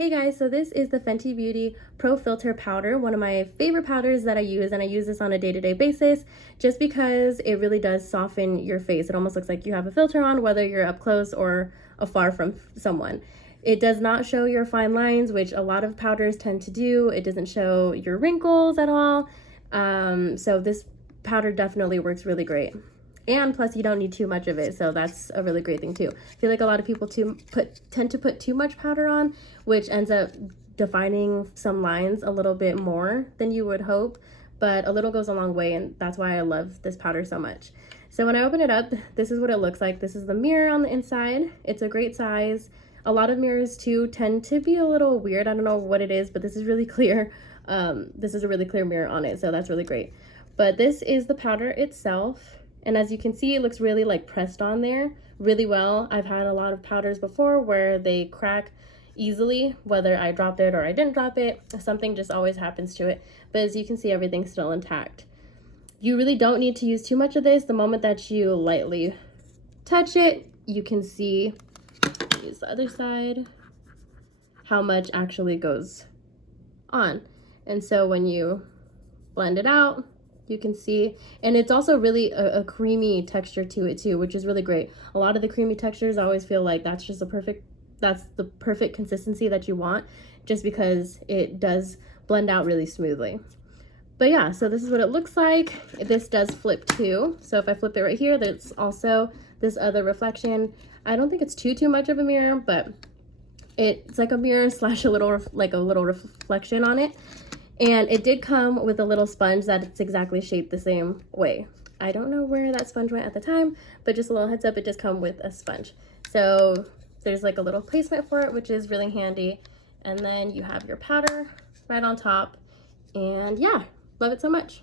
Hey guys, so this is the Fenty Beauty Pro Filter Powder, one of my favorite powders that I use, and I use this on a day-to-day basis just because it really does soften your face. It almost looks like you have a filter on, whether you're up close or afar from someone. It does not show your fine lines, which a lot of powders tend to do. It doesn't show your wrinkles at all. So this powder definitely works really great. And plus you don't need too much of it, so that's a really great thing too. I feel like a lot of people tend to put too much powder on, which ends up defining some lines a little bit more than you would hope, but a little goes a long way, and that's why I love this powder so much. So when I open it up, this is what it looks like. This is the mirror on the inside. It's a great size. A lot of mirrors too tend to be a little weird. I don't know what it is, but this is really clear. This is a really clear mirror on it, so that's really great. But this is the powder itself. And as you can see, it looks really like pressed on there really well. I've had a lot of powders before where they crack easily, whether I dropped it or I didn't drop it. Something just always happens to it. But as you can see, everything's still intact. You really don't need to use too much of this. The moment that you lightly touch it, you can see, use the other side, how much actually goes on. And so when you blend it out, you can see, and it's also really a creamy texture to it too, which is really great. A lot of the creamy textures, I always feel like that's the perfect consistency that you want, just because it does blend out really smoothly. But yeah, so this is what it looks like. This does flip too. So if I flip it right here, there's also this other reflection. I don't think it's too much of a mirror, but it's like a mirror slash a little reflection on it. And it did come with a little sponge that's exactly shaped the same way. I don't know where that sponge went at the time, but just a little heads up, it does come with a sponge. So there's like a little placement for it, which is really handy. And then you have your powder right on top. And yeah, love it so much.